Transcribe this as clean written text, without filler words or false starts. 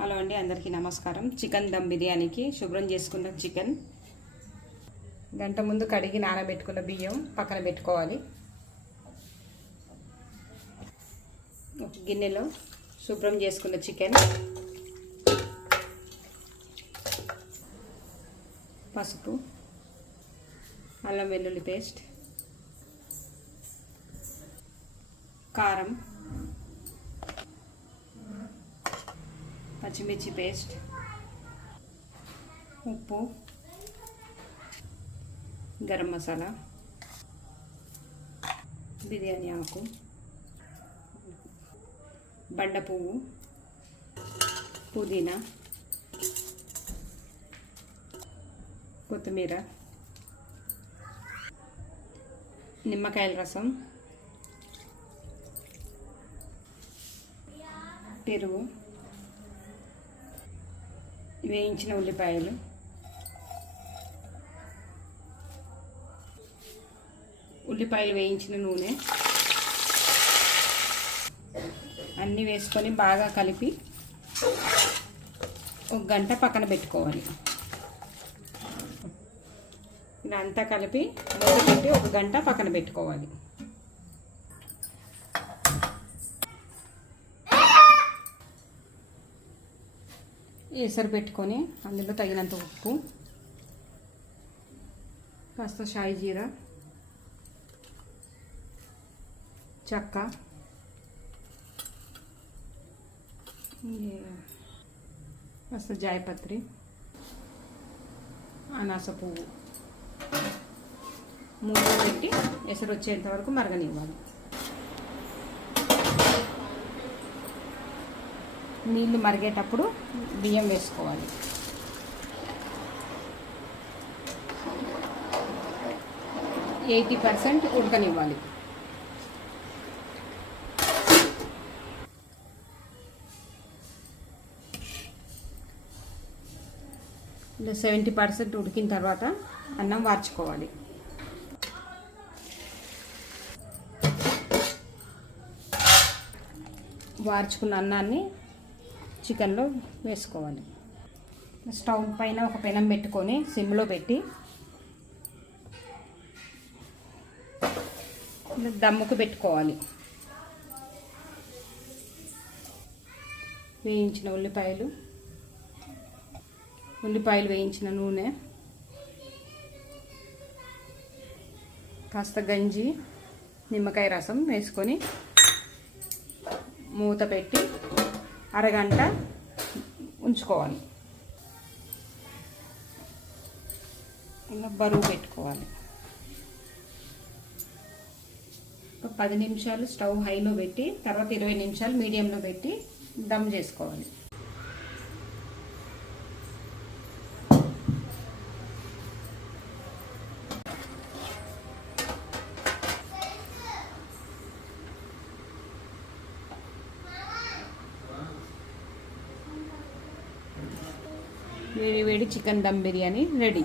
Hello అండి, అందరికీ నమస్కారం. చికెన్ దమ్ బిర్యానీకి శుభ్రం చేసుకున్న చికెన్, గంట ముందు కడిగి నానబెట్టుకున్న బియ్యం పక్కన పెట్టుకోవాలి. ఒక గిన్నెలో శుభ్రం చేసుకున్న చికెన్, పసుపు, అల్లం వెల్లుల్లి పేస్ట్, కారం, పచ్చిమిర్చి పేస్ట్, ఉప్పు, గరం మసాలా, బిర్యానీ ఆకు, బండ పువ్వు, పుదీనా, కొత్తిమీర, నిమ్మకాయల రసం, పెరుగు, వేయించిన ఉల్లిపాయలు, వేయించిన నూనె అన్నీ వేసుకొని బాగా కలిపి ఒక గంట పక్కన పెట్టుకోవాలి. ఇదంతా కలిపి మూత పెట్టి ఒక గంట పక్కన పెట్టుకోవాలి. ఎసరు పెట్టుకొని అందులో తగినంత ఉప్పు, కాస్త షాయి జీరా, చెక్క, కాస్త జాయపత్రి, అనాస పువ్వు మూత పెట్టి ఎసరు వచ్చేంత వరకు మరగనివ్వాలి. నీళ్ళు మరిగేటప్పుడు బియ్యం వేసుకోవాలి. - 80% ఉడకనివ్వాలి. ఇలా 70% ఉడికిన తర్వాత అన్నం వార్చుకోవాలి. వార్చుకున్న అన్నాన్ని చికెన్లో వేసుకోవాలి. స్టవ్ పైన ఒక పెనం పెట్టుకొని సిమ్లో పెట్టి దమ్ముకు పెట్టుకోవాలి. వేయించిన ఉల్లిపాయలు, వేయించిన నూనె, కాస్త గంజి, నిమ్మకాయ రసం వేసుకొని మూత పెట్టి అరగంట ఉంచుకోవాలి. ఇలా బరువు పెట్టుకోవాలి. ఒక 10 నిమిషాలు స్టవ్ హైలో పెట్టి తర్వాత 20 నిమిషాలు మీడియంలో పెట్టి దమ్ చేసుకోవాలి. వేడి వేడి చికెన్ దమ్ బిర్యానీ రెడీ.